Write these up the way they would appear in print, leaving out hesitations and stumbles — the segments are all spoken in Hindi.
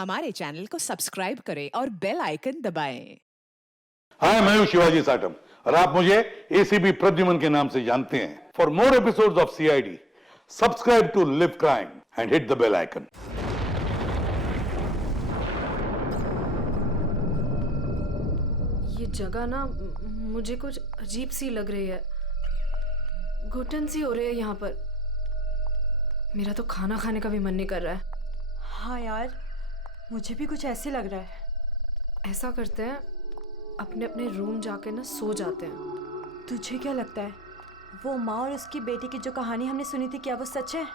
हमारे चैनल को सब्सक्राइब करें और बेल आइकन दबाएं। हाय, मैं हूं शिवाजी साटम और आप मुझे एसीपी प्रद्युमन के नाम से जानते हैं। For more episodes of CID, subscribe to live crime and hit the bell icon. ये जगह ना मुझे कुछ अजीब सी लग रही है। घुटन सी हो रही है यहाँ पर। मेरा तो खाना खाने का भी मन नहीं कर रहा है। हाँ यार, मुझे भी कुछ ऐसे लग रहा है। ऐसा करते हैं, अपने अपने रूम जाके ना सो जाते हैं। तुझे क्या लगता है, वो माँ और उसकी बेटी की जो कहानी हमने सुनी थी, क्या वो सच है?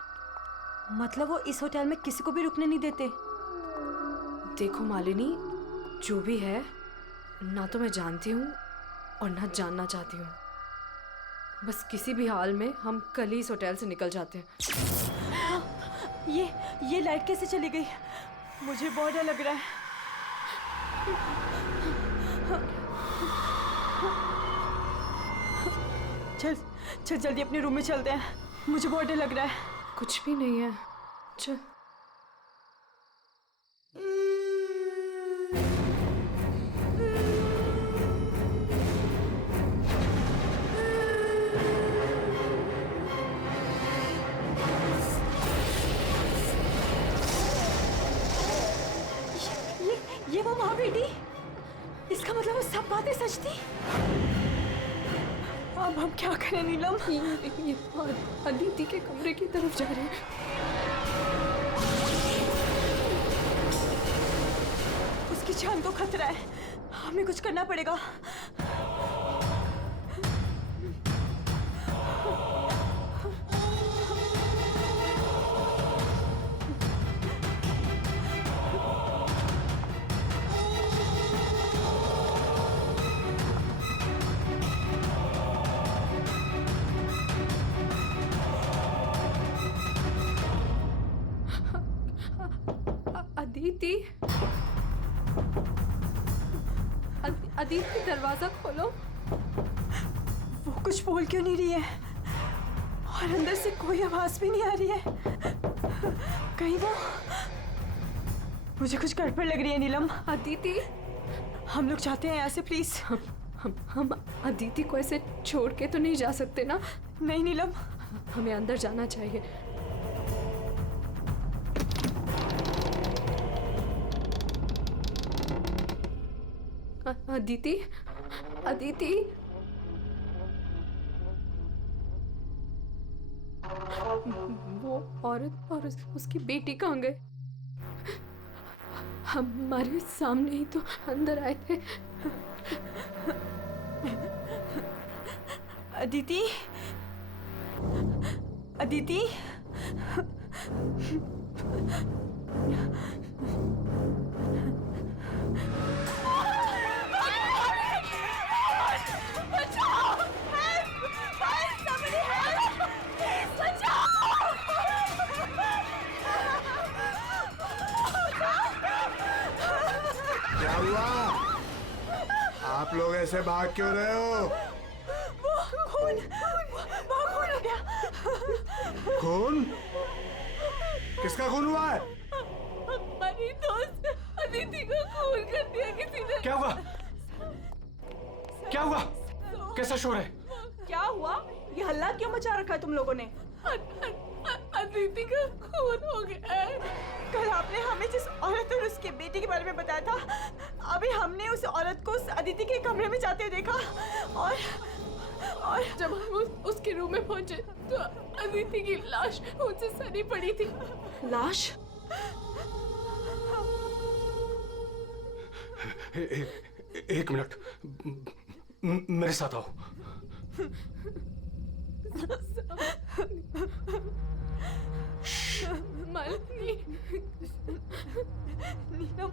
मतलब वो इस होटल में किसी को भी रुकने नहीं देते। देखो मालिनी, जो भी है, ना तो मैं जानती हूँ और ना जानना चाहती हूँ। बस किसी भी हाल में हम कल ही इस होटल से निकल जाते हैं। ये लाइट कैसे चली गई? मुझे बहुत डर लग रहा है। चल चल जल्दी अपने रूम में चलते हैं, मुझे बहुत डर लग रहा है। कुछ भी नहीं है, चल। ये वो माँ बेटी, इसका मतलब वो सब बातें सच थी। अब हम क्या करें नीलम? ये अदिति के कमरे की तरफ जा रहे हैं। उसकी जान को खतरा है, हमें कुछ करना पड़ेगा। अदिति, दरवाजा खोलो। वो कुछ बोल क्यों नहीं रही है और अंदर से कोई आवाज भी नहीं आ रही है? कहीं वो, मुझे कुछ गड़बड़ लग रही है नीलम। अदिति, हम लोग जाते हैं यहाँ से, प्लीज। हम अदिति को ऐसे छोड़ के तो नहीं जा सकते ना? नहीं नीलम, हमें अंदर जाना चाहिए। अदिति, अदिति, वो औरत और उसकी बेटी कहाँ गए? हमारे सामने ही तो अंदर आए थे। अदिति, अदिति, क्या हुआ? आप लोग ऐसे भाग क्यों रहे हो? खून हो गया। खून? किसका खून हुआ है? हमारी दोस्त अदिति को खून कर दिया किसी ने। क्या हुआ? क्या हुआ? कैसा शोर है? क्या हुआ? ये हल्ला क्यों मचा रखा है तुम लोगों ने? अदिति का खून हो गया है। कल आपने हमें जिस औरत और उसके बेटे के बारे में बताया था, अभी हमने उस औरत को उस अदिति के कमरे में जाते हुए देखा और जब हम उसके रूम में पहुंचे तो अदिति की लाश मुझसे सनी पड़ी थी। लाश? एक मिनट, मेरे साथ आओ। मालिनी, नीलम,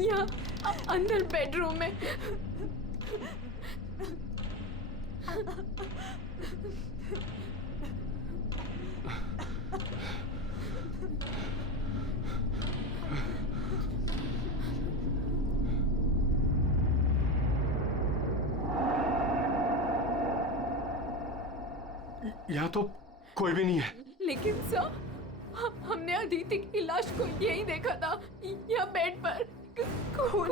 यहाँ अंदर बेडरूम में। यहाँ तो कोई भी नहीं है। लेकिन सर, हमने अदिति की लाश को यहीं देखा था, यहाँ बेड पर खून।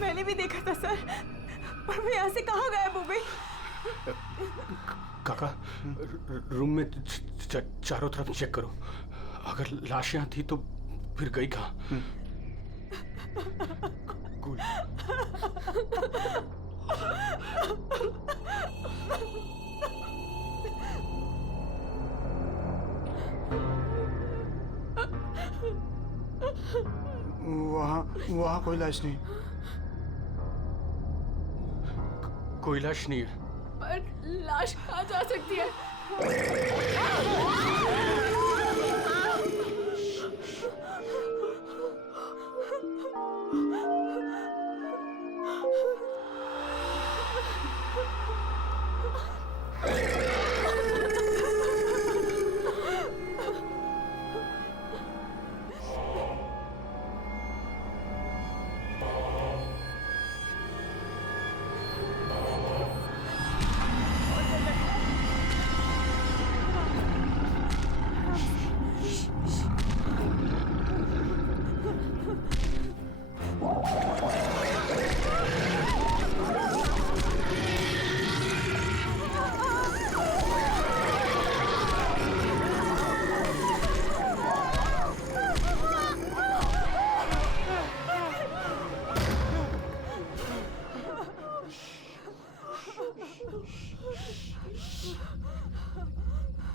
मैंने भी देखा था सर, पर वो यहाँ से कहाँ गायब हो गई? काका, रूम में चारों तरफ चेक करो। अगर लाश यहाँ थी तो फिर गई कहाँ? कूल। वहाँ कोई लाश नहीं। कोई लाश नहीं है। पर लाश कहाँ जा सकती है?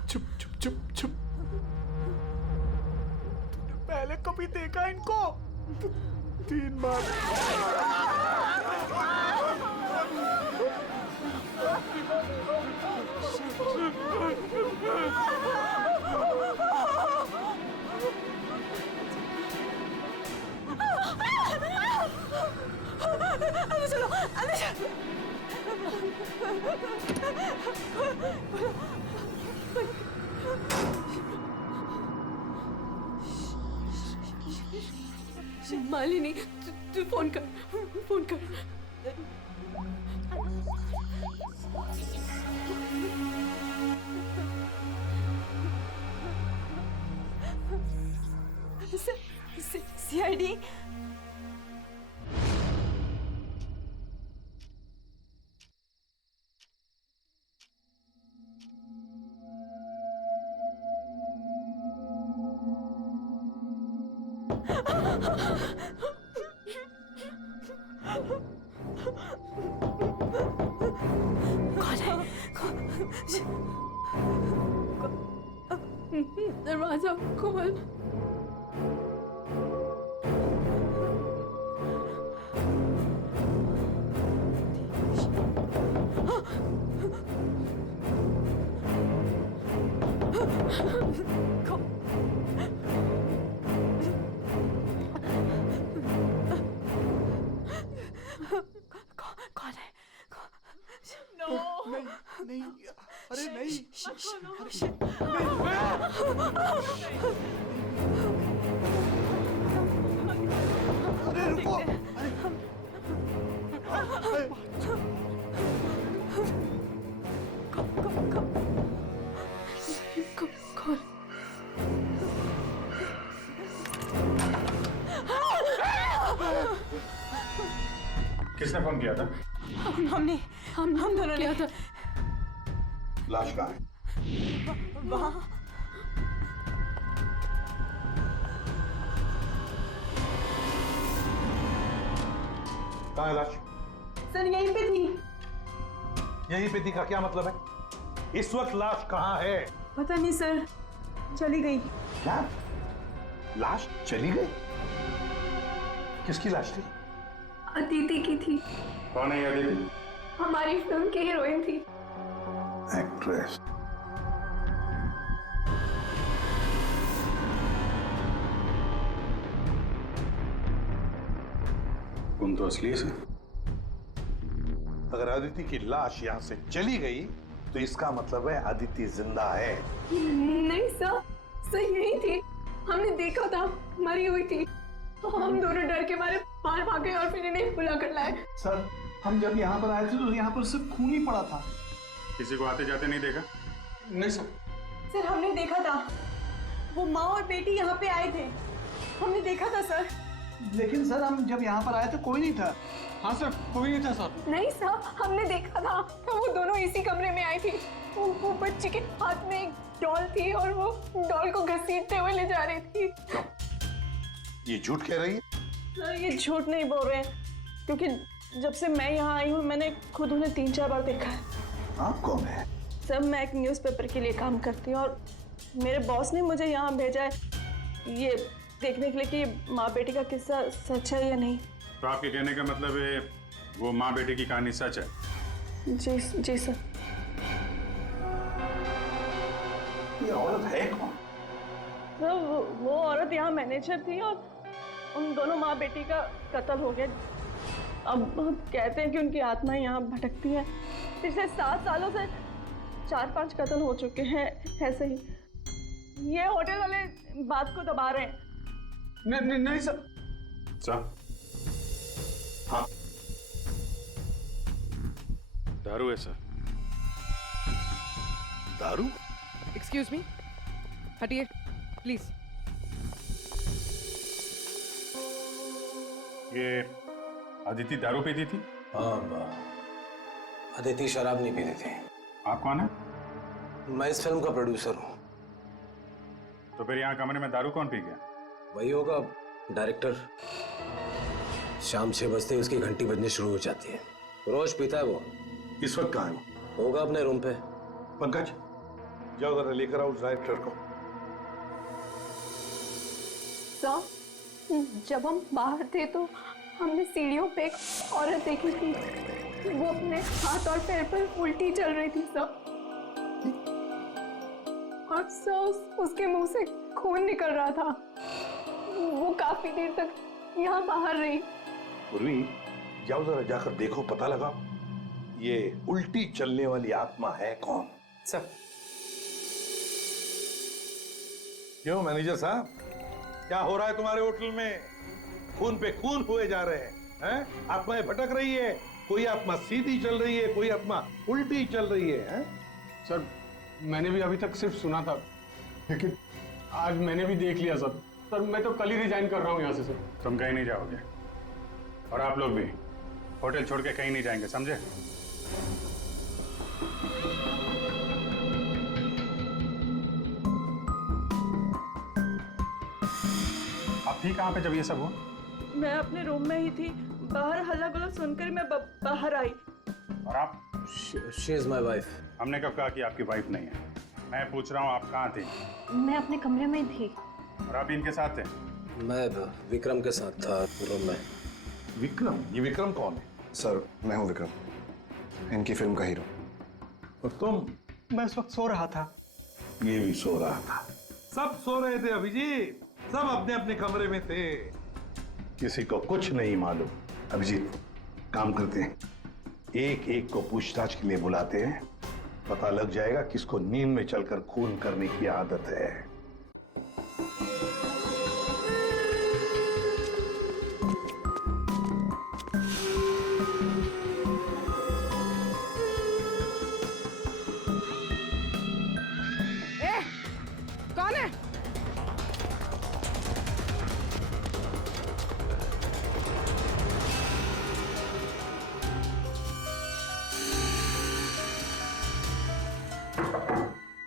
चुप चुप चुप चुप। तूने पहले कभी देखा इनको? 3 बार। अंदर चलो, अंदर चलो। मालिनी, तू फोन कर, फोन कर। सीआईडी। दरवाजा खोल। कौन है? नहीं, अरे नहीं। अरे रुको। कौन? किसने फोन किया था? हम दोनों ने किया था। लाश कहाँ है? वहाँ। कहाँ है लाश? सर यहीं पे थी। यहीं पे थी का क्या मतलब है? इस वक्त लाश कहाँ है? पता नहीं सर, चली गई। क्या? लाश चली गई? किसकी लाश थी? अदिति की थी। कौन है ये अदिति? हमारी फिल्म की हीरोइन थी। एक्ट्रेस। तुम तो असली से। अगर अदिति की लाश यहाँ से चली गई तो इसका मतलब है अदिति जिंदा है। नहीं सर यही थी, हमने देखा था, मरी हुई थी। हम दोनों डर के मारे बाहर भागे और फिर इन्हें बुला कर लाए। सर, हम जब यहाँ पर आए थे तो यहाँ पर सिर्फ खून ही पड़ा था। किसी को आते जाते नहीं देखा? नहीं सर। सर हमने देखा था, वो माँ और बेटी यहाँ पे आए थे, हमने देखा था सर। लेकिन सर हम जब यहाँ पर आए तो कोई नहीं था। हाँ सर, कोई नहीं था सर। नहीं सर, हमने देखा था वो दोनों इसी कमरे में आई थी। वो बच्ची के हाथ में एक डॉल थी और वो डॉल को घसीटते हुए ले जा रही थी। ये झूठ कह रही है? सर ये झूठ नहीं बोल रहे हैं, क्योंकि जब से मैं यहाँ आई हूँ मैंने खुद उन्हें 3-4 बार देखा है। आप कौन है? सर मैं एक न्यूज़पेपर के लिए काम करती हूँ और मेरे बॉस ने मुझे यहाँ भेजा है ये देखने के लिए कि माँ बेटी का किस्सा सच है या नहीं। तो आपके कहने का मतलब है वो माँ बेटी की कहानी सच है? जी सर। ये औरत है कौन? सर वो औरत यहाँ मैनेजर थी और उन दोनों माँ बेटी का कत्ल हो गया। अब कहते हैं कि उनकी आत्मा यहाँ भटकती है। पिछले 7 सालों से 4-5 कत्ल हो चुके हैं ऐसे ही। ये होटल वाले बात को दबा रहे हैं। नहीं सर। सर, हाँ दारू है सर। दारू? एक्सक्यूज मी, हटिए प्लीज। ये अदिति दारू पीती थी? हाँ, अदिति शराब नहीं पीती थी। आप कौन है? मैं इस फिल्म का प्रोड्यूसर हूँ। तो फिर यहाँ कमरे में दारू कौन पी गया? वही होगा डायरेक्टर। शाम 6 बजते ही उसकी घंटी बजनी शुरू हो जाती है। रोज पीता है वो। इस वक्त कहाँ है वो? होगा अपने रूम पे। पंकज, जाओ जरा लेकर आओ उस डायरेक्टर को। सर जब हम बाहर थे तो हमने सीढ़ियों पे एक औरत देखी थी। वो अपने हाथ और पैर पर उल्टी चल रही थी सर। और सर उसके मुंह से खून निकल रहा था। वो काफी देर तक यहाँ बाहर रही। पूर्वी, जाओ जरा जाकर देखो, पता लगाओ ये उल्टी चलने वाली आत्मा है कौन। सर। क्यों मैनेजर साहब, क्या हो रहा है तुम्हारे होटल में? खून पे खून हुए जा रहे हैं? आत्माएं भटक रही है, कोई आत्मा सीधी चल रही है, कोई आत्मा उल्टी चल रही है, हैं? सर मैंने भी अभी तक सिर्फ सुना था, लेकिन आज मैंने भी देख लिया सर। सर मैं तो कल ही रिजाइन कर रहा हूँ यहाँ से सर। तुम कहीं नहीं जाओगे और आप लोग भी होटल छोड़ के कहीं नहीं जाएंगे, समझे? आप थी कहाँ पे जब ये सब हुआ? मैं अपने रूम में ही थी, बाहर हल्ला गुल्ला सुनकर मैं बाहर आई। और आप? She is my wife. हमने कब कहा कि आपकी वाइफ नहीं है? मैं पूछ रहा हूँ आप कहाँ थे? मैं अपने कमरे में थी। और आप इनके साथ थे? मैं विक्रम के साथ था रूम में। विक्रम? ये विक्रम कौन है? सर मैं हूँ विक्रम, इनकी फिल्म का हीरो। और तुम? मैं इस वक्त सो रहा था। ये भी सो रहा था। सब सो रहे थे अभिजीत, सब अपने अपने कमरे में थे, किसी को कुछ नहीं मालूम। अभिजीत, काम करते हैं, एक एक को पूछताछ के लिए बुलाते हैं, पता लग जाएगा किसको नींद में चलकर खून करने की आदत है। कौन है?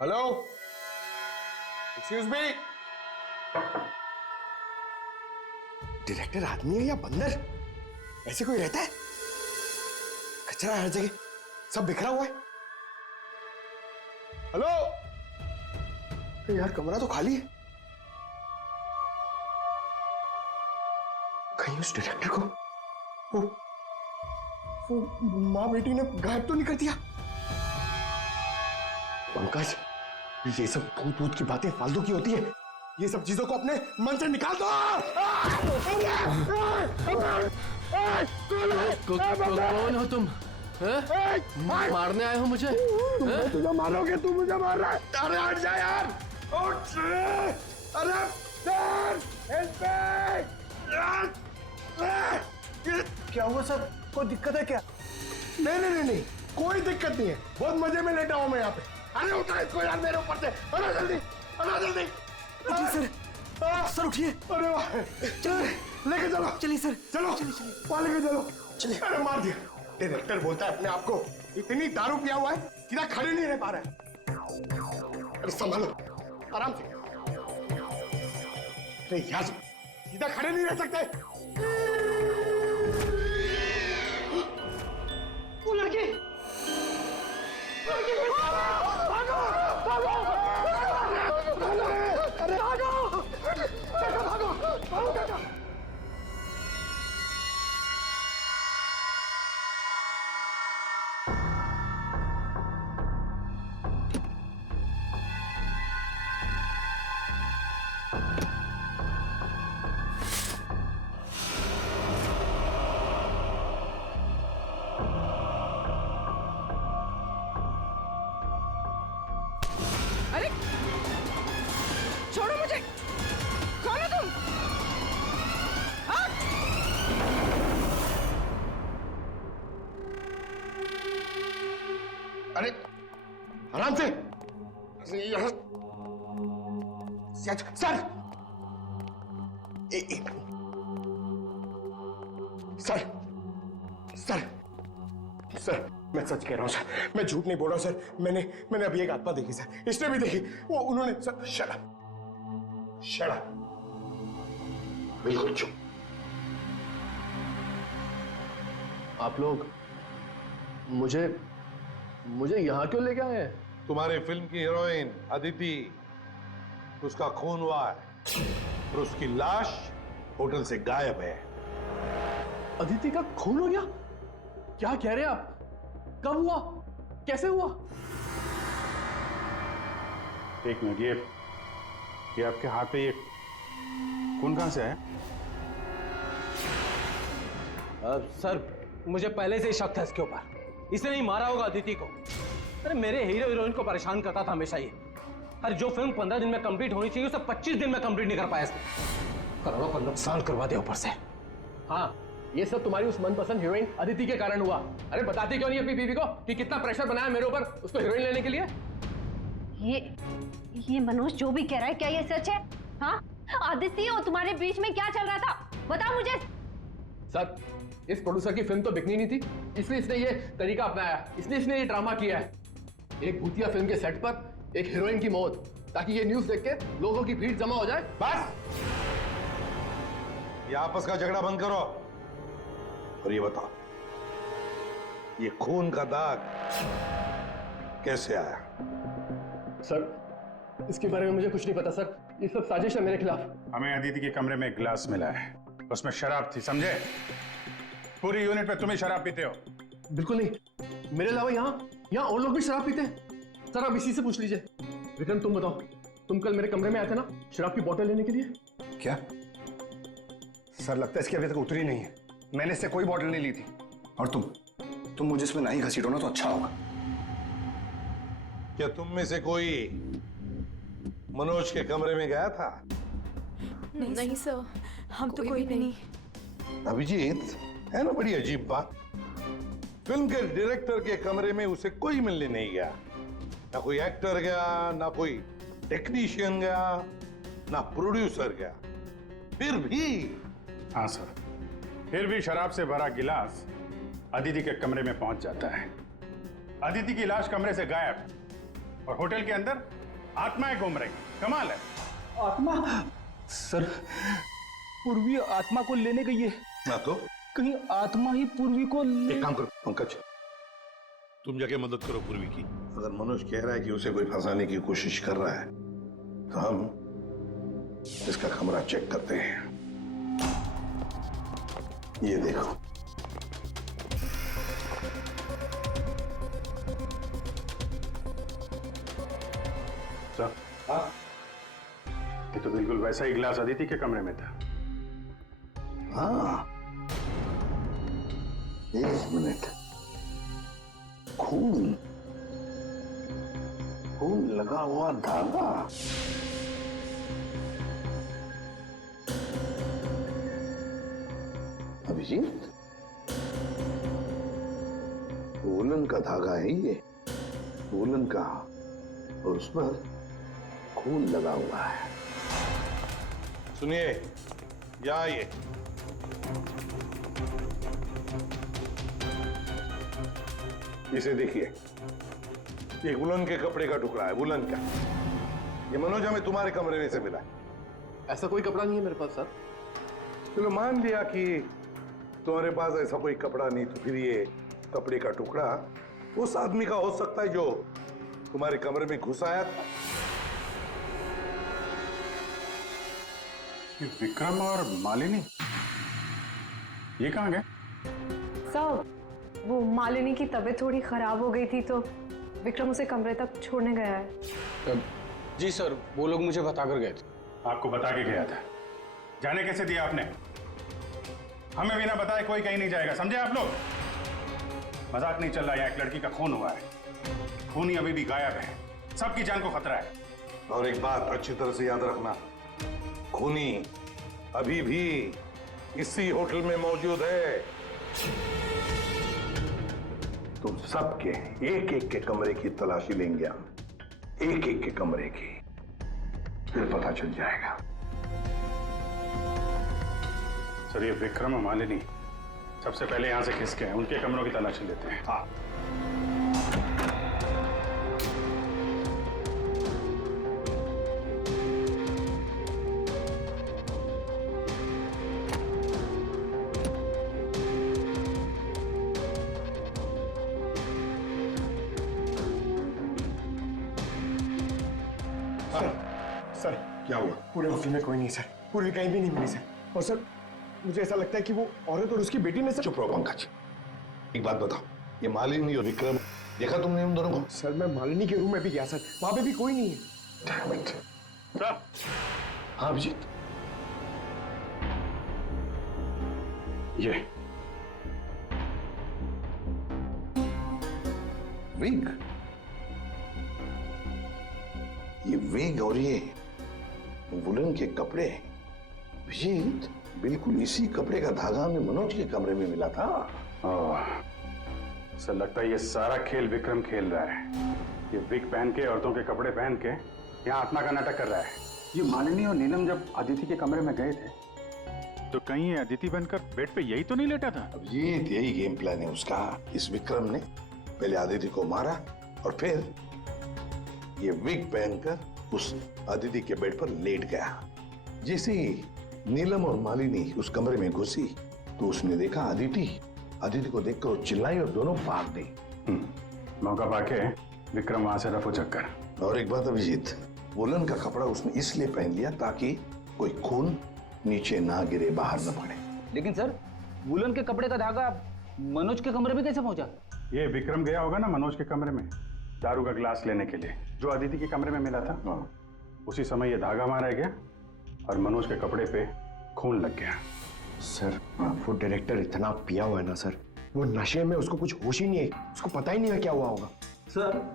Hello, excuse me. डायरेक्टर आदमी है या बंदर? ऐसे कोई रहता है? कचरा हर जगह, सब बिखरा हुआ है। हेलो, यार कमरा तो खाली है। कहीं उस डायरेक्टर को वो माँ बेटी ने गायब तो नहीं कर दिया? पंकज, ये सब भूत भूत की बातें फालतू की होती है। ये सब चीजों को अपने मन से निकाल दो। कौन हो तुम? मारने आए हो मुझे? तुम तुझे मारोगे, तू मुझे मार रहा है। अरे हट जा यार, उठ। अरे सर, क्या हुआ सर? कोई दिक्कत है क्या? नहीं नहीं नहीं नहीं, कोई दिक्कत नहीं है, बहुत मजे में लेटा हूं मैं यहाँ पे। अरे उठा इसको यार मेरे ऊपर से, अरे जल्दी, अरे जल्दी। सर उठिए। अरे वाह, लेके चलो। चलिए सर। चलो वहां लेके चलो। चलिए। अरे मार दिया। डायरेक्टर बोलता है अपने आप को इतनी दारू पिया हुआ है सीधा खड़े नहीं रह पा रहा है। अरे संभालो, आराम से। अरे यार सीधा खड़े नहीं रह सकते। वो लड़की भागो भागो अरे भागो भागो भागो भागो। अरे छोड़ो मुझे, कौन हो तुम? हाँ? अरे आराम से। यहाँ सर सर सर सर मैं सच कह रहा हूँ सर, मैं झूठ नहीं बोल रहा हूँ सर। मैंने अभी एक आत्मा देखी सर, इसने भी देखी। वो उन्होंने सर शट अप बिल्कुल चुप। आप लोग मुझे यहाँ क्यों लेके आए हैं? तुम्हारी फिल्म की हीरोइन अदिति, उसका खून हुआ है और उसकी लाश होटल से गायब है। अदिति का खून हो गया? क्या कह रहे हैं आप? कब हुआ? कैसे हुआ? एक मिनट, ये आपके हाथ पे ये खून कहां से आया? सर मुझे पहले से ही शक था इसके ऊपर। इसने नहीं मारा होगा अदिति को। अरे मेरे हीरो हीरोइन को परेशान करता था हमेशा ये। अरे जो फिल्म 15 दिन में कंप्लीट होनी चाहिए उसे 25 दिन में कंप्लीट नहीं कर पाया इसने। करोड़ों का नुकसान करवा दिया ऊपर से। हाँ, ये सब तुम्हारी उस मनपसंद हीरोइन अदिति के कारण हुआ। अरे बताती क्यों नहीं अपनी बीवी को कि कितना प्रेशर बनाया मेरे ऊपर उसको हीरोइन लेने के लिए? ये मनोज जो भी कह रहा है क्या ये सच है? हाँ, आदित्य और तुम्हारे बीच में क्या चल रहा था? बताओ मुझे। सर, इस प्रोड्यूसर की फिल्म तो बिकनी नहीं थी, इसलिए इसने ये तरीका अपनाया, इसने ये ड्रामा किया है। एक भूतिया फिल्म के सेट पर एक हीरोइन की मौत, ताकि ये न्यूज़ देख के लोगों की भीड़ जमा हो जाए। बस, ये आपस का झगड़ा बंद करो और ये बताओ, ये खून का दाग कैसे आया? सर, इसके बारे में मुझे कुछ नहीं पता सर, ये सब साजिश है मेरे खिलाफ। हमें अदिति के कमरे में एक गिलास मिला है, उसमें शराब थी, समझे? पूरी यूनिट पे तुम ही शराब पीते हो। बिल्कुल नहीं, मेरे अलावा यहाँ और लोग भी शराब पीते हैं। सर आप इसी से पूछ लीजिए। विक्रम तुम बताओ, तुम कल मेरे कमरे में आए थे ना शराब की बोतल लेने के लिए? क्या सर, लगता है इसकी अभी तक उतरी नहीं है। मैंने इससे कोई बोतल नहीं ली थी। और तुम मुझे इसमें नहीं घसीटो ना तो अच्छा होगा। क्या तुम में से कोई मनोज के कमरे में गया था? नहीं सर, हम तो कोई भी नहीं। अभिजीत, है ना बड़ी अजीब बात। फिल्म के डायरेक्टर के कमरे में उसे कोई मिलने नहीं गया, ना कोई एक्टर गया, ना कोई टेक्नीशियन गया, ना प्रोड्यूसर गया। फिर भी हाँ सर, फिर भी शराब से भरा गिलास अदिति के कमरे में पहुंच जाता है। अदिति की लाश कमरे से गायब और होटल के अंदर आत्माएं घूम रही। कमाल है। आत्मा? सर, पूर्वी आत्मा को लेने गई है। ना तो कहीं आत्मा ही पूर्वी को एक काम करो पंकज, तुम जाके मदद करो पूर्वी की। अगर मनोज कह रहा है कि उसे कोई फंसाने की कोशिश कर रहा है तो हम इसका कमरा चेक करते हैं। ये देखो, सर ये तो बिल्कुल वैसा ही गिलास अदिति के कमरे में था। हाँ, एक मिनट, खून लगा हुआ धागा। अभिजीत, खून वुलन का धागा है ये, वुलन का, और उस पर खून लगा हुआ है। सुनिए, या ये इसे देखिए, ये वुलन के कपड़े का टुकड़ा है, वुलन का। ये मनोज हमें तुम्हारे कमरे में से मिला है। ऐसा कोई कपड़ा नहीं है मेरे पास सर। चलो मान लिया कि तुम्हारे पास ऐसा कोई कपड़ा नहीं, तो फिर ये कपड़े का टुकड़ा उस आदमी का हो सकता है जो तुम्हारे कमरे में घुस आया था। ये विक्रम और मालिनी ये कहाँ गए? सर, वो मालिनी की तबीयत थोड़ी खराब हो गई थी तो विक्रम उसे कमरे तक छोड़ने गया है। जी सर, वो लोग मुझे बताकर गए थे। आपको बता के गया था? जाने कैसे दिया आपने? हमें बिना बताए कोई कहीं नहीं जाएगा, समझे आप लोग? मजाक नहीं चल रहा है, एक लड़की का खून हुआ है, खूनी अभी भी गायब है, सबकी जान को खतरा है। और एक बात अच्छी तरह से याद रखना, खूनी अभी भी इसी होटल में मौजूद है। तुम सबके एक एक के कमरे की तलाशी लेंगे हम, एक एक के कमरे की, फिर पता चल जाएगा। सर, ये विक्रम और मालिनी सबसे पहले यहां से खिसके हैं, उनके कमरों की तलाशी लेते हैं। हाँ। सर, क्या हुआ? पूरे ऑफिस में कोई नहीं सर, पूरी कहीं भी नहीं मिली सर। और सर, मुझे ऐसा लगता है कि वो औरत और उसकी बेटी ने सर। चुप रहो पंकज, एक बात बताओ, ये मालिनी और विक्रम देखा तुमने उन दोनों को? सर, मैं मालिनी के रूम में भी गया सर, वहां पे भी कोई नहीं है। Damn it. सर, हाँ अभिजीत, ये विग, ये विग और ये वुलन के कपड़े, अभिजीत बिल्कुल इसी कपड़े का धागा हमें मनोज के कमरे में मिला था। सर, लगता है ये सारा खेल विक्रम खेल रहा है। ये विग पहन के, औरतों के कपड़े पहन के यहाँ आत्मा का नाटक कर रहा है। ये मालिनी और नीलम जब अदिति के कमरे में गए थे तो कहीं ये अदिति बनकर बेड पे यही तो नहीं लेटा था? अभिजीत, यही गेम प्लान है उसका। इस विक्रम ने पहले अदिति को मारा और फिर ये विग पहनकर उस अदिति के बेड पर लेट गया। जैसे ही नीलम और मालिनी उस कमरे में घुसी तो उसने देखा अदिति को देखकर वो चिल्लाई और दोनों भाग गई। मौका पाके विक्रम वहां से रफू चक्कर। और एक बात अभिजीत, वुलन का कपड़ा उसने इसलिए पहन लिया ताकि कोई खून नीचे ना गिरे, बाहर ना पड़े। लेकिन सर, वुलन के कपड़े का धागा मनोज के कमरे में कैसे पहुंचा? ये विक्रम गया होगा ना मनोज के कमरे में दारू का गिलास लेने के लिए, जो अदिति के कमरे में मिला था। उसी समय ये धागा मारा गया और मनोज के कपड़े पे खून लग गया। सर, वो डायरेक्टर इतना पिया हुआ है ना सर, वो नशे में उसको कुछ होश ही नहीं है, उसको पता ही नहीं है क्या हुआ होगा। सर,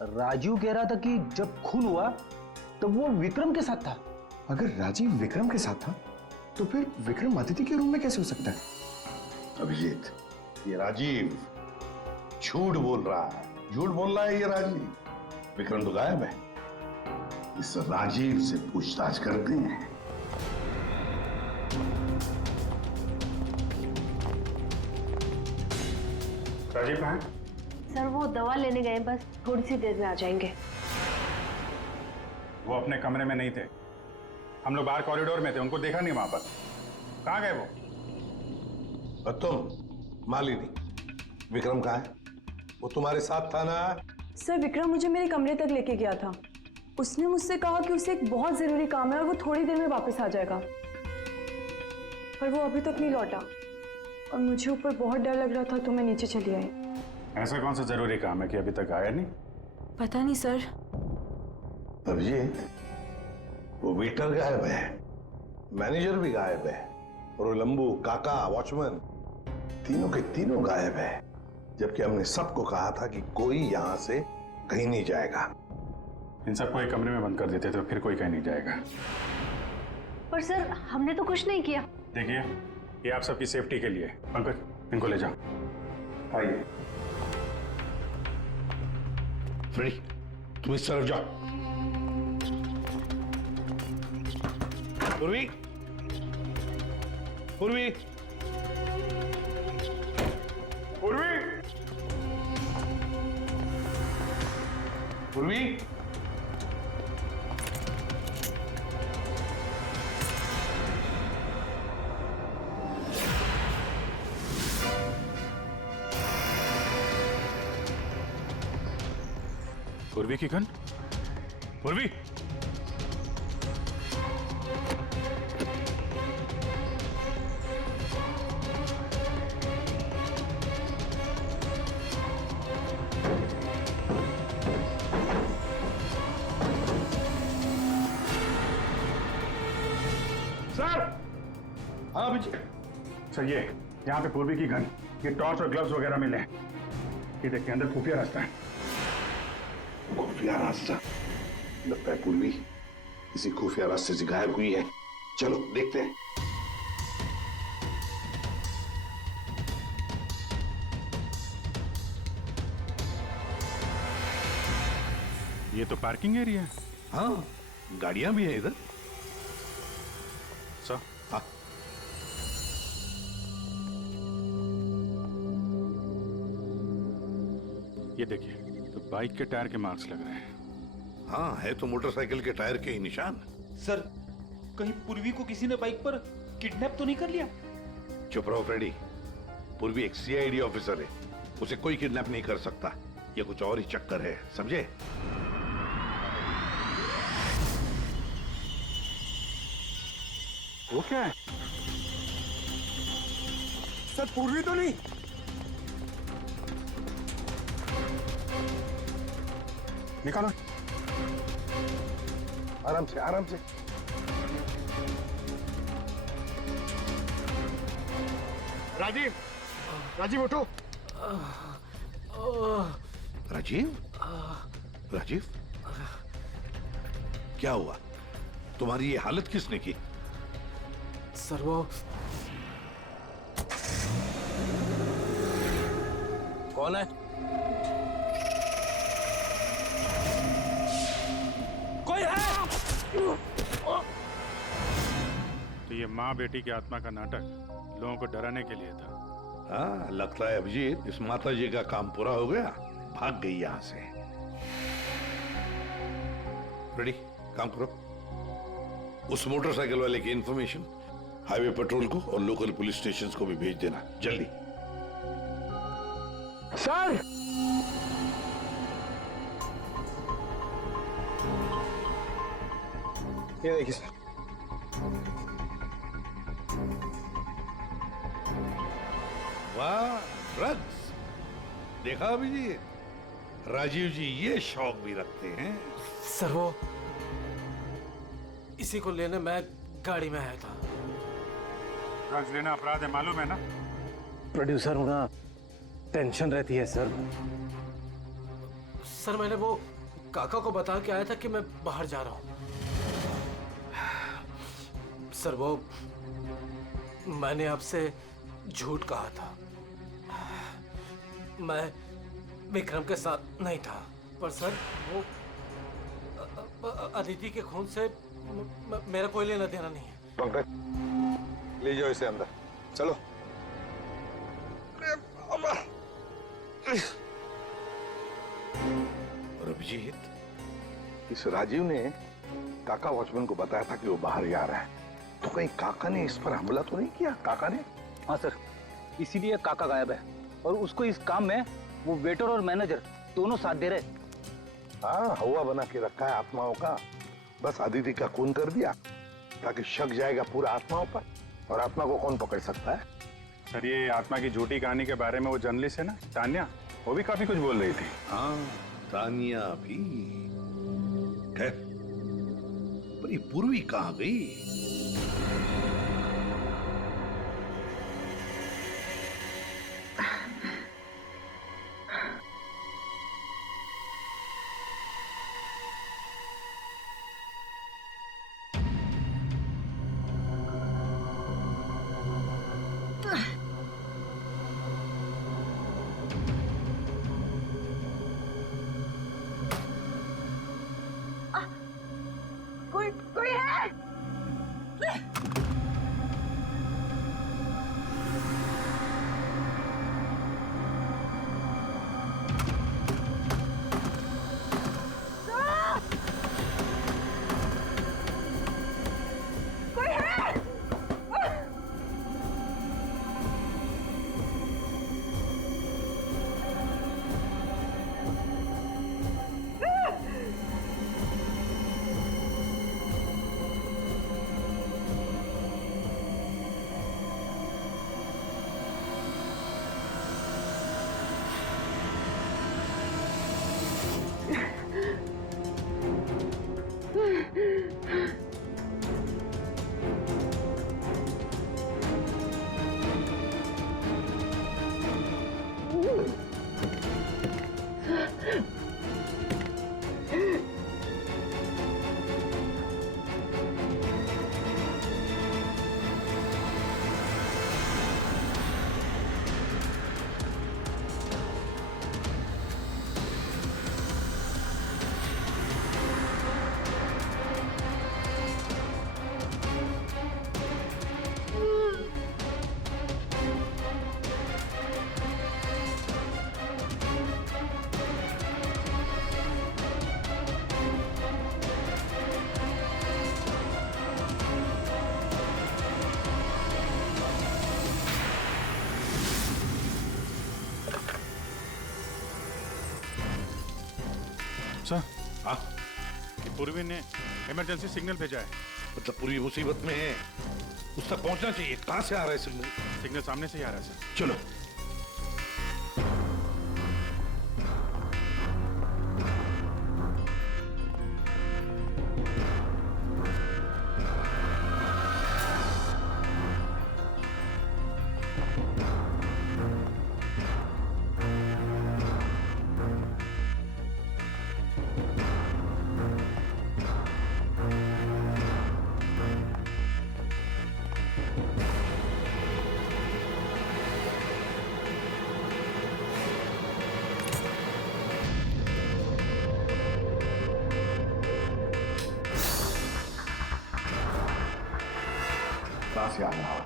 राजीव कह रहा था कि जब खून हुआ तो वो विक्रम के साथ था। अगर राजीव विक्रम के साथ था तो फिर विक्रम अदिति के रूम में कैसे हो सकता है? अभिजीत, ये राजीव झूठ बोल रहा है, झूठ बोल रहा है ये राजीव। विक्रम तो गायब है, इस राजीव से पूछताछ करते हैं। राजीव कहाँ है? सर, वो दवा लेने गए, बस थोड़ी सी देर में आ जाएंगे। वो अपने कमरे में नहीं थे, हम लोग बाहर कॉरिडोर में थे, उनको देखा नहीं वहां पर। कहाँ गए वो? और तुम मालिनी, विक्रम कहाँ है? वो तुम्हारे साथ था ना? सर, विक्रम मुझे मेरे कमरे तक लेके गया था। उसने मुझसे कहा कि उसे एक बहुत जरूरी काम है और वो थोड़ी देर में वापस आ जाएगा, पर वो अभी तक नहीं लौटा और मुझे ऊपर बहुत डर लग रहा था तो मैं नीचे चली आई। ऐसा कौन सा जरूरी काम है कि अभी तक आया नहीं? पता नहीं सर। अभिजीत, वो वेटर गायब है, मैनेजर भी गायब है, और वो लंबू, काका, वॉचमैन, तीनों के तीनों गायब है, जबकि हमने सबको कहा था कि कोई यहां से कहीं नहीं जाएगा। इन सबको एक कमरे में बंद कर देते तो फिर कोई कहीं नहीं जाएगा। पर सर, हमने तो कुछ नहीं किया। देखिए, ये आप सबकी सेफ्टी के लिए। पंकज, इनको ले जाओ। आइए। फ्रेडी, तुम इस तरफ जाओ। पूर्वी, पूर्वी, पूर्वी, पूर्वी। पूर्वी की गन? पूर्वी, सर। हाँ अभिजीत। सर ये यहाँ पे पूर्वी की गन, ये टॉर्च और ग्लव्स वगैरह मिले हैं। ये देखिए अंदर खुफिया रास्ता है। खुफिया रास्ता? लगता है पूर्वी किसी खुफिया रास्ते से गायब हुई है। चलो देखते हैं। ये तो पार्किंग एरिया है। हाँ, गाड़ियां भी हैं इधर। सर, हाँ। ये देखिए, तो बाइक के टायर के मार्क्स लग रहे हैं। हाँ, है तो मोटरसाइकिल के टायर के ही निशान। सर, कहीं पूर्वी को किसी ने बाइक पर किडनैप तो नहीं कर लिया? चुप रहो फ्रेडी। पूर्वी एक सीआईडी ऑफिसर है, उसे कोई किडनैप नहीं कर सकता। ये कुछ और ही चक्कर है, समझे? वो क्या है? सर पूर्वी तो नहीं? निकालो। आराम से, आराम से। राजीव, राजीव उठो। राजीव, राजीव, क्या हुआ? तुम्हारी ये हालत किसने की? सर वो कौन है? कोई है? तो ये माँ बेटी की आत्मा का नाटक लोगों को डराने के लिए था। हाँ, लगता है अभिजीत इस माता जी का काम पूरा हो गया, भाग गई यहां से। रेडी, काम करो। उस मोटरसाइकिल वाले की इंफॉर्मेशन हाईवे पेट्रोल को और लोकल पुलिस स्टेशंस को भी भेज देना, जल्दी। सर, ये देखिए सर। वाह, ड्रग्स। देखा अभिजीत, राजीव जी ये शौक भी रखते हैं। सर वो इसी को लेने मैं गाड़ी में आया था। ड्रग्स लेना अपराध है, मालूम है ना? प्रोड्यूसर होना टेंशन रहती है सर। सर मैंने वो काका को बता के आया था कि मैं बाहर जा रहा हूँ। सर वो मैंने आपसे झूठ कहा था। मैं विक्रम के साथ नहीं था, पर सर वो अदिति के खून से मेरा कोई लेना देना नहीं है। पंकज, ले जाओ इसे अंदर। चलो। और अभिजीत, इस राजीव ने काका वॉचमैन को बताया था कि वो बाहर जा रहा है, तो कहीं काका ने इस पर हमला तो नहीं किया? काका ने? हाँ सर, इसीलिए काका गायब है और उसको इस काम में वो वेटर और मैनेजर दोनों साथ दे रहे। हाँ, हवा बना के रखा है आत्माओं का। बस अदिति का खून कर दिया ताकि शक जाएगा पूरा आत्माओं पर, और आत्मा को कौन पकड़ सकता है? सर ये आत्मा की झूठी कहानी के बारे में वो जर्नलिस्ट है ना तान्या, वो भी काफी कुछ बोल रही थी। हाँ, तानिया भी। खैर, पर ये पूर्वी कहाँ गई? सर हाँ, पूर्वी ने इमरजेंसी सिग्नल भेजा है। मतलब पूरी मुसीबत में है, उस तक पहुंचना चाहिए। कहां से आ रहा है सिग्नल? सिग्नल सामने से ही आ रहा है सर। चलो। कहां से आ रहा है?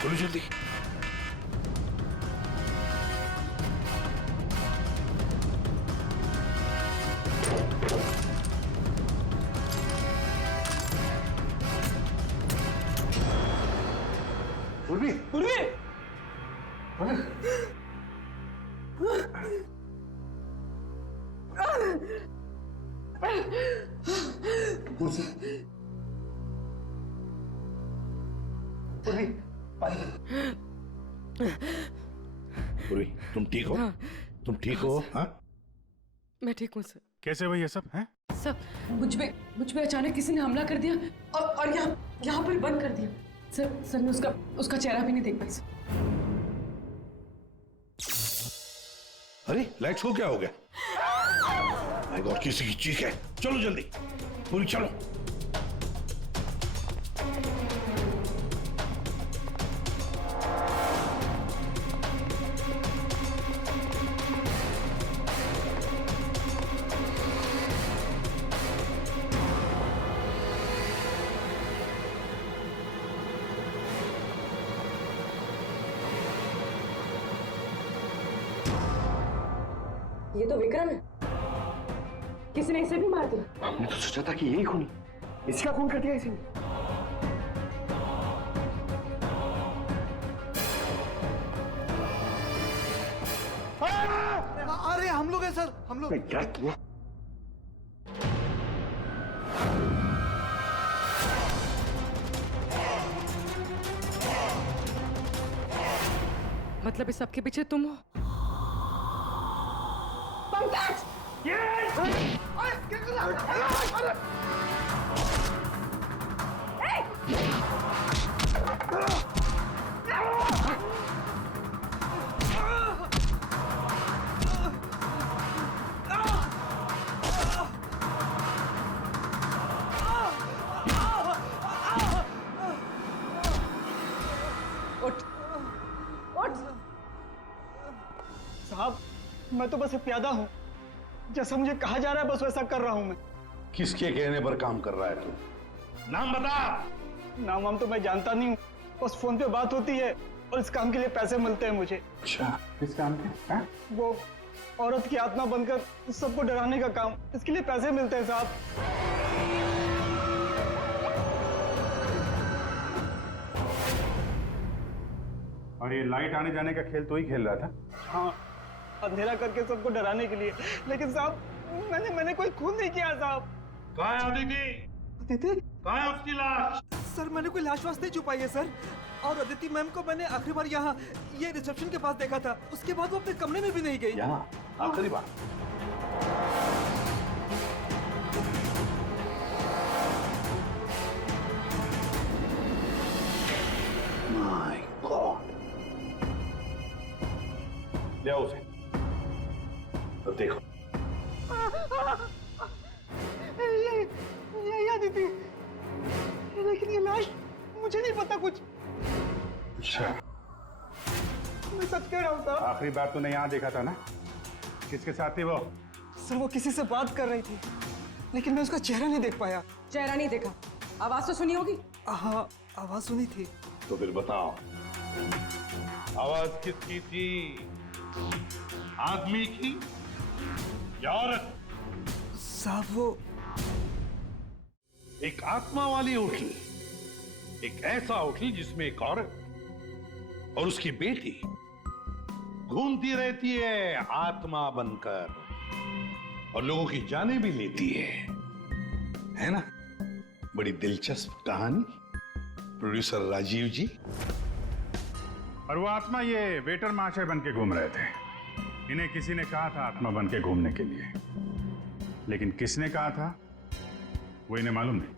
खोलो जल्दी। पूर्वी, पूर्वी। पूर्वी, तुम ठीक हो? हाँ। तुम ठीक हो? हाँ? मैं ठीक हूँ सर। कैसे हुई ये सब हैं? सब मुझ पे अचानक किसी ने हमला कर दिया और यहाँ पर बंद कर दिया। सर मैं उसका चेहरा भी नहीं देख पाई सर। अरे लाइट्स को क्या हो गया? माय गॉड, किसी की चीख है। चलो जल्दी, पूरी चलो। ये तो विक्रम है। किसी ने इसे भी मार दिया। हमने तो सोचा था कि यही खूनी, इसका खून कर दिया इसी ने। अरे हम लोग हैं सर, हम लोग। क्या किया? मतलब इस सबके पीछे तुम हो? साहब, मैं तो बस एक प्यादा हूँ। जैसा मुझे कहा जा रहा है बस वैसा कर रहा हूँ मैं। किसके कहने पर काम कर रहा है तू? नाम बता। नाम वाम तो मैं जानता नहीं हूँ, बस फोन पे बात होती है और इस काम के लिए पैसे मिलते हैं मुझे। अच्छा, किस काम के? हाँ? वो औरत की आत्मा बनकर सबको डराने का काम, इसके लिए पैसे मिलते हैं साहब। और ये लाइट आने जाने का खेल तो ही खेल रहा था? हाँ, अंधेरा करके सबको डराने के लिए। लेकिन साहब मैंने कोई खून नहीं किया साहब। कहाँ है अदिति? अदिति? कहाँ है उसकी लाश? सर मैंने कोई लाश वास नहीं छुपाई है सर। और अदिति मैम को मैंने आखिरी बार यहाँ ये रिसेप्शन के पास देखा था, उसके बाद वो अपने कमरे में भी नहीं गई। यहाँ आखिरी बार? माय गॉड, ले आओ उसे। अब देखो ये अदिति, लेकिन ये लाश मुझे नहीं पता कुछ। अच्छा, मैं सच कह रहा हूँ सर। आखिरी बार तूने यहाँ देखा था ना? किसके साथ थी वो? सर वो किसी से बात कर रही थी, लेकिन मैं उसका चेहरा नहीं देख पाया। चेहरा नहीं देखा, आवाज तो सुनी होगी। हाँ, आवाज सुनी थी। तो फिर बताओ, आवाज किसकी थी? आदमी की या औरत? साहब वो एक आत्मा वाली होटल, एक ऐसा होटल जिसमें एक औरत और उसकी बेटी घूमती रहती है आत्मा बनकर और लोगों की जाने भी लेती है ना? बड़ी दिलचस्प कहानी, प्रोड्यूसर राजीव जी। और वो आत्मा ये वेटर महाशय बन के घूम रहे थे। इन्हें किसी ने कहा था आत्मा बन के घूमने के लिए, लेकिन किसने कहा था वो इन्हें मालूम नहीं।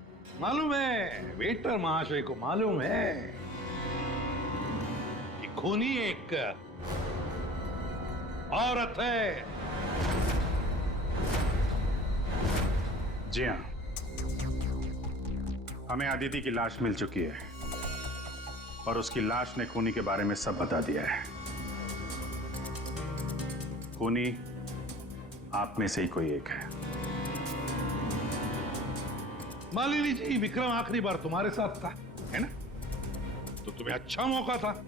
मालूम है, वेटर महाशय को मालूम है कि खूनी एक औरत है। जी हाँ, हमें अदिति की लाश मिल चुकी है और उसकी लाश ने खूनी के बारे में सब बता दिया है। खूनी आप में से ही कोई एक है। मालिनी जी, विक्रम आखिरी बार तुम्हारे साथ था, है ना? तो तुम्हें अच्छा मौका था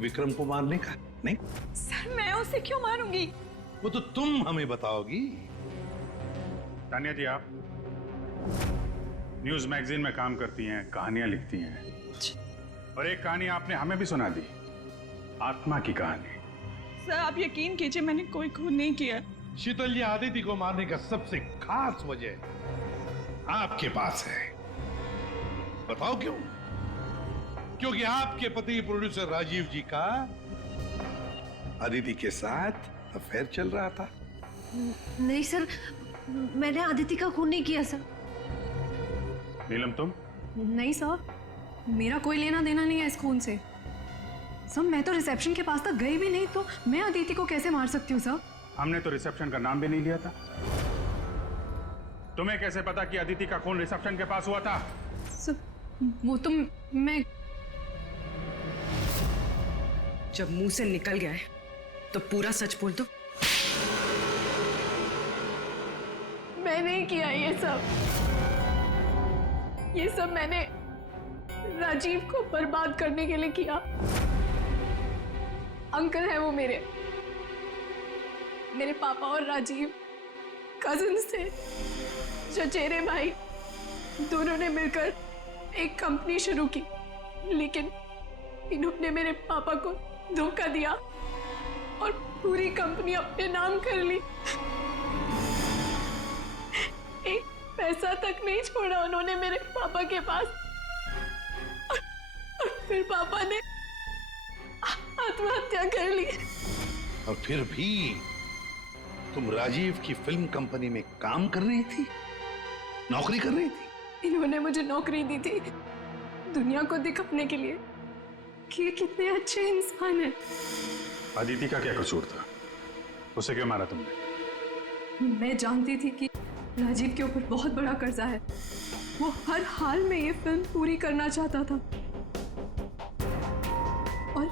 विक्रम को मारने का, नहीं? सर मैं उसे क्यों मारूंगी? वो तो तुम हमें बताओगी। तानिया जी, आप न्यूज मैगजीन में काम करती हैं, कहानियां लिखती हैं, और एक कहानी आपने हमें भी सुना दी, आत्मा की कहानी। सर आप यकीन कीजिए, मैंने कोई खून नहीं किया। शीतल जी, आदिति को मारने का सबसे खास वजह आपके पास है। बताओ क्यों? क्योंकि आपके पति प्रोड्यूसर राजीव जी का आदिति के साथ अफेयर चल रहा था। नहीं सर, मैंने आदिति का खून नहीं किया सर। नीलम, तुम? नहीं सर, मेरा कोई लेना देना नहीं है इस खून से। सर मैं तो रिसेप्शन के पास तक गई भी नहीं, तो मैं आदिति को कैसे मार सकती हूँ सर? हमने तो रिसेप्शन का नाम भी नहीं लिया था। तुम्हें कैसे पता कि अदिति का खून रिसेप्शन के पास हुआ था? सर वो तो मैं, जब मुंह से निकल गया है तो पूरा सच बोल दो। मैं नहीं किया ये सब मैंने राजीव को बर्बाद करने के लिए किया। अंकल है वो मेरे पापा और राजीव कजिन्स थे, चचेरे भाई। दोनों ने मिलकर एक कंपनी शुरू की, लेकिन इन्होंने मेरे पापा को धोखा दिया और पूरी कंपनी अपने नाम कर ली। एक पैसा तक नहीं छोड़ा उन्होंने मेरे पापा के पास। और फिर पापा ने आत्महत्या कर ली। और फिर भी तुम राजीव की फिल्म कंपनी में काम कर रही थी, नौकरी कर रही थी। इन्होंने मुझे नौकरी दी थी दुनिया को दिखाने के लिए कि ये कितने अच्छे इंसान हैं। अदिति का क्या कसूर था? उसे क्यों मारा तुमने? मैं जानती थी कि राजीव के ऊपर बहुत बड़ा कर्जा है। वो हर हाल में ये फिल्म पूरी करना चाहता था, और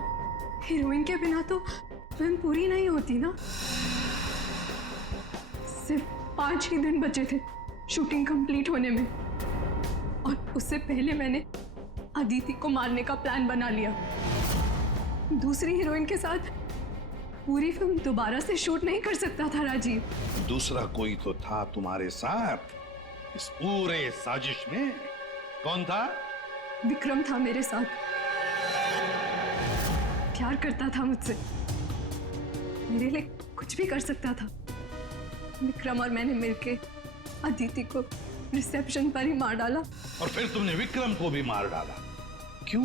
हीरोइन के बिना तो फिल्म पूरी नहीं होती ना। सिर्फ 5 ही दिन बचे थे शूटिंग कंप्लीट होने में, और उससे पहले मैंने अदिति को मारने का प्लान बना लिया। दूसरी हीरोइन के साथ पूरी फिल्म दोबारा से शूट नहीं कर सकता था राजीव। दूसरा कोई तो था तुम्हारे साथ इस पूरे साजिश में। कौन था? विक्रम था मेरे साथ। प्यार करता था मुझसे, मेरे लिए कुछ भी कर सकता था। विक्रम और मैंने मिलके अदिति को रिसेप्शन पर ही मार डाला। और फिर तुमने विक्रम को भी मार डाला। क्यों?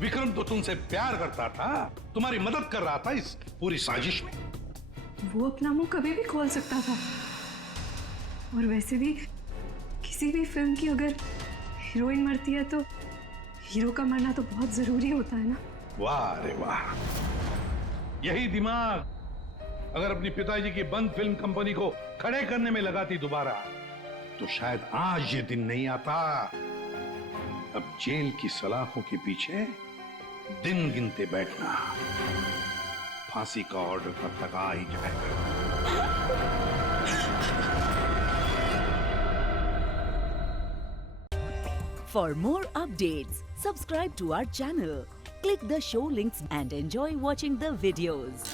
विक्रम तो तुमसे प्यार करता था, तुम्हारी मदद कर रहा था इस पूरी साजिश में। वो अपना मुंह कभी भी खोल सकता था। और वैसे भी किसी भी फिल्म की अगर हीरोइन मरती है तो हीरो का मरना तो बहुत जरूरी होता है ना। वाह रे वाह, यही दिमाग अगर अपनी पिताजी की बंद फिल्म कंपनी को खड़े करने में लगाती दोबारा, तो शायद आज ये दिन नहीं आता। अब जेल की सलाखों के पीछे दिन गिनते बैठना, फांसी का ऑर्डर तब तक आ ही जाएगा। For more updates, subscribe to our channel, click the show links and enjoy watching the videos.